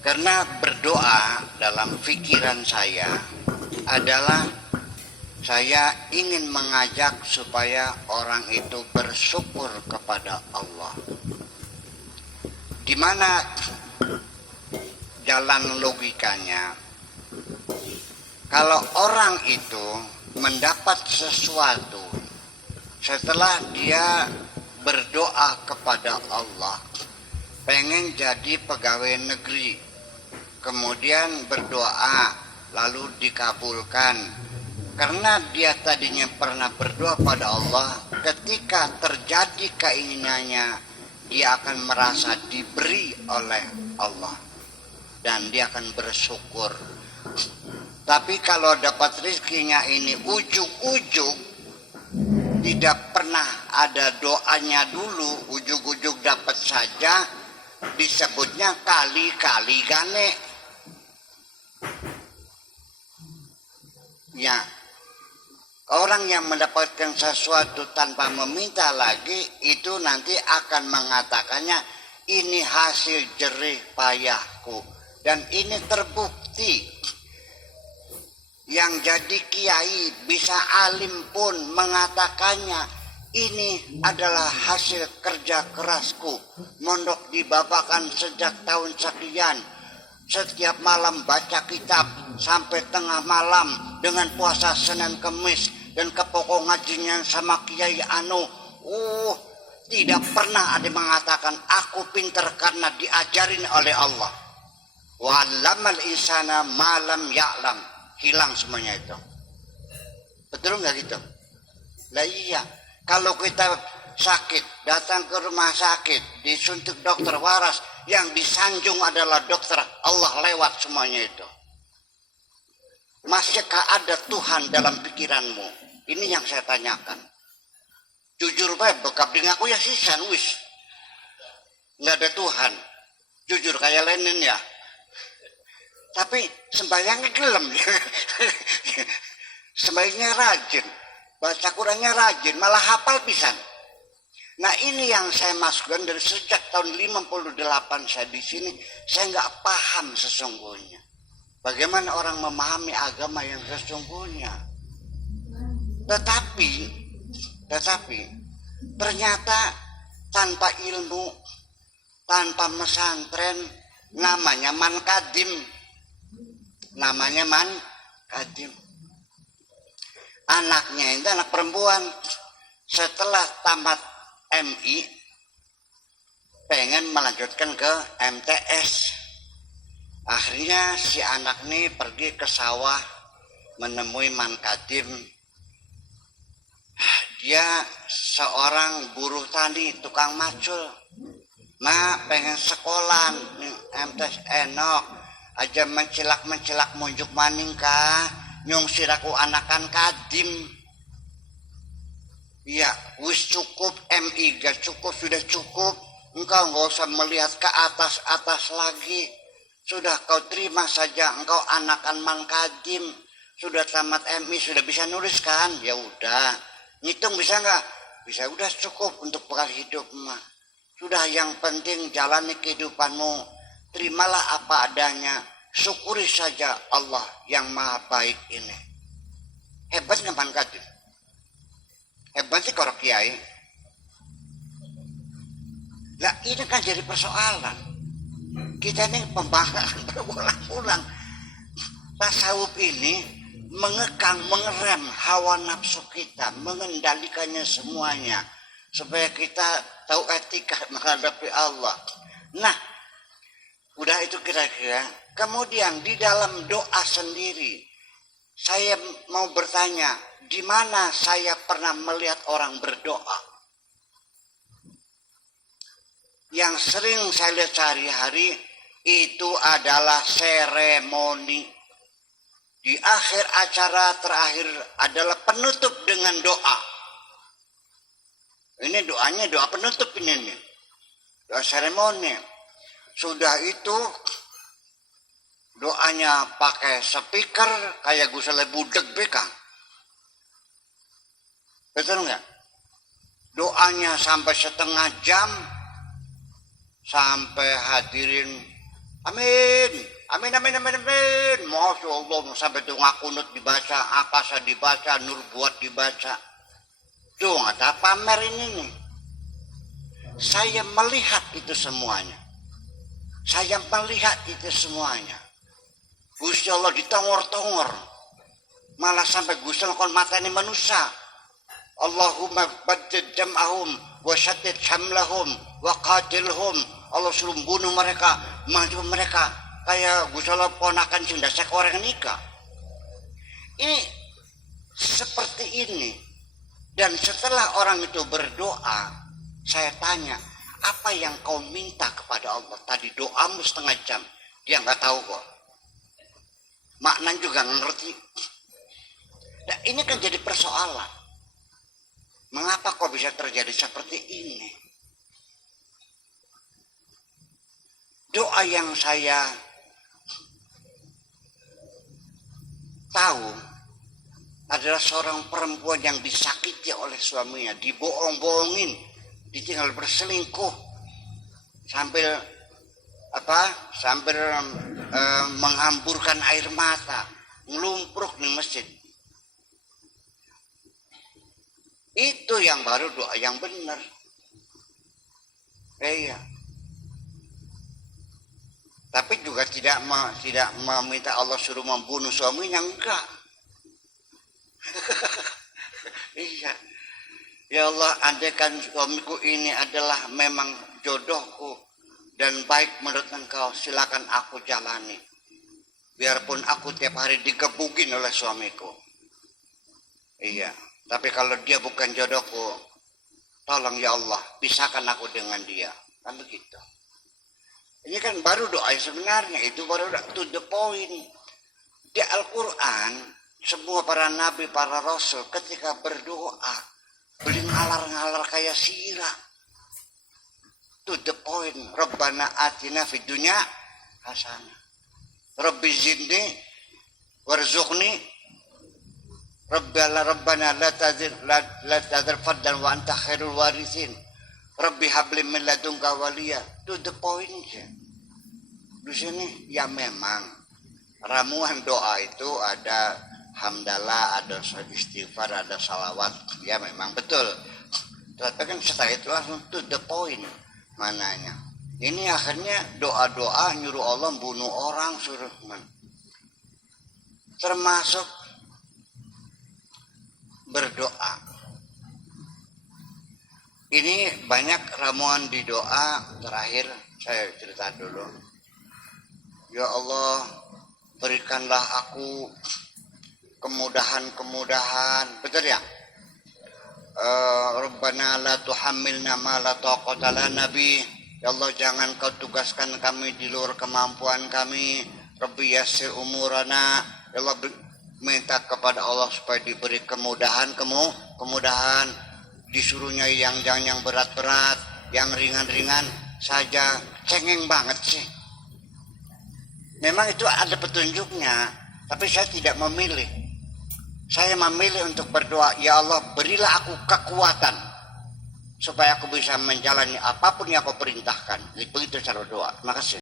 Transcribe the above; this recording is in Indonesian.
Karena berdoa dalam pikiran saya adalah saya ingin mengajak supaya orang itu bersyukur kepada Allah. Di mana jalan logikanya, kalau orang itu mendapat sesuatu setelah dia berdoa kepada Allah, pengen jadi pegawai negeri, kemudian berdoa lalu dikabulkan, karena dia tadinya pernah berdoa pada Allah, ketika terjadi keinginannya dia akan merasa diberi oleh Allah dan dia akan bersyukur. Tapi kalau dapat rezekinya ini ujuk-ujuk, tidak pernah ada doanya dulu, ujuk-ujuk dapat saja, disebutnya kali-kali gane. Ya, orang yang mendapatkan sesuatu tanpa meminta lagi, itu nanti akan mengatakannya, ini hasil jerih payahku. Dan ini terbukti. Yang jadi kiai, bisa alim pun mengatakannya, ini adalah hasil kerja kerasku. Mondok di Babakan sejak tahun sekian. Setiap malam baca kitab sampai tengah malam dengan puasa Senin Kemis dan ke pokok ngajinya sama Kiai Anu. Tidak pernah ada mengatakan aku pintar karena diajarin oleh Allah. Wa 'allamal insana ma lam ya'lam. Hilang semuanya itu. Betul nggak gitu? Lah iya, kalau kita sakit, datang ke rumah sakit, disuntik dokter waras, yang disanjung adalah dokter Allah lewat semuanya itu. Masihkah ada Tuhan dalam pikiranmu? Ini yang saya tanyakan. Jujur baik, bekap dengan aku ya sisan wis. Nggak ada Tuhan. Jujur kayak Lenin ya. Tapi sembahyangnya gelem. Sembahyangnya rajin. Baca Qurannya rajin, malah hafal pisan. Nah ini yang saya masukkan dari sejak tahun 58 saya di sini, saya nggak paham sesungguhnya. Bagaimana orang memahami agama yang sesungguhnya. Tetapi ternyata tanpa ilmu, tanpa pesantren, namanya mankadim. Namanya mankadim. Anaknya itu anak perempuan. Setelah tamat MI, pengen melanjutkan ke MTS. Akhirnya si anak ini pergi ke sawah menemui mankadim. Dia seorang buruh tani, tukang macul. Pengen sekolah MTS enok. Aja mencilak munjuk maning kah, nyung siraku anakan kadim. Ya, wis cukup MI, gak cukup, sudah cukup. Engkau nggak usah melihat ke atas lagi. Sudah kau terima saja, engkau anakan mankadim. Sudah tamat MI, sudah bisa nulis kan? Ya udah, ngitung bisa nggak? Bisa, udah cukup untuk bekal hidup mah. Sudah, yang penting jalani kehidupanmu. Terimalah apa adanya, syukuri saja Allah yang maha baik ini. Hebatnya mankadim. Hebatnya kalau kiai. Nah ini kan jadi persoalan. Kita ini pembahasan berulang-ulang. Tasawuf ini mengekang, mengerem hawa nafsu kita, mengendalikannya semuanya. Supaya kita tahu etika menghadapi Allah. Nah, udah itu kira-kira. Kemudian di dalam doa sendiri, saya mau bertanya, di mana saya pernah melihat orang berdoa? Yang sering saya lihat sehari-hari itu adalah seremoni. Di akhir acara terakhir adalah penutup dengan doa. Ini doanya doa penutup ini nih. Doa seremoni. Sudah itu doanya pakai speaker kayak gusale budeg beka. Betul nggak? Doanya sampai setengah jam, sampai hadirin Amin. Amin, amin, amin, amin. Masya Allah, sampai tuh ngakunut dibaca, akasa dibaca, nur buat dibaca. Tuh, ada pamer ini nih. Saya melihat itu semuanya. Saya melihat itu semuanya. Gusti Allah ditongor-tongor. Malah sampai Gusti Allah kon matani manusia. Allahumma baddid jam'ahum wa syaddid hamlahum wa qatilhum. Allah suruh bunuh mereka, maju mereka. Kayak Gusti Allah ponakan sing dasek orang nikah. Ini seperti ini. Dan setelah orang itu berdoa, saya tanya, apa yang kau minta kepada Allah? Tadi doamu setengah jam, dia nggak tahu kok. Makna juga ngerti. Nah, ini kan jadi persoalan. Mengapa kok bisa terjadi seperti ini? Doa yang saya tahu adalah seorang perempuan yang disakiti oleh suaminya, dibohong-bohongin, ditinggal berselingkuh, sambil menghamburkan air mata, ngelumpruk di masjid. Itu yang baru doa yang benar. Iya. Tapi juga tidak meminta Allah suruh membunuh suaminya, enggak. Iya. Ya Allah, andaikan suamiku ini adalah memang jodohku dan baik menurut Engkau, silakan aku jalani. Biarpun aku tiap hari digebukin oleh suamiku. Iya. Tapi kalau dia bukan jodohku, tolong ya Allah, pisahkan aku dengan dia. Kan begitu. Ini kan baru doa yang sebenarnya, itu baru to the point. Di Al-Quran, semua para nabi, para rasul ketika berdoa, beli ngalar-ngalar kayak sirah. To the point. Rabbana atina fid dunya hasanah. Rabbi zidni warzuqni. Rabbana la tazir fadlan wa anta khairul warisin. Rabbi habli min ladunka waliya. To the point. Di sini ya memang ramuan doa itu ada hamdalah, ada istighfar, ada salawat. Ya memang betul. Tapi kan setelah itu langsung to the point mananya. Ini akhirnya doa-doa nyuruh Allah bunuh orang, suruh termasuk berdoa. Ini banyak ramuan di doa. Terakhir saya cerita dulu. Ya Allah, berikanlah aku kemudahan-kemudahan. Betul ya? Rabbana la tuhammilna ma la taqata lana bi. Ya Allah, jangan kau tugaskan kami di luar kemampuan kami. Rabbi yassir umurana. Ya Allah, minta kepada Allah supaya diberi kemudahan, disuruhnya yang jangan yang berat-berat, yang ringan-ringan saja. Cengeng banget sih. Memang itu ada petunjuknya, tapi saya tidak memilih. Saya memilih untuk berdoa, ya Allah berilah aku kekuatan supaya aku bisa menjalani apapun yang kau perintahkan. Begitu cara doa. Terima kasih.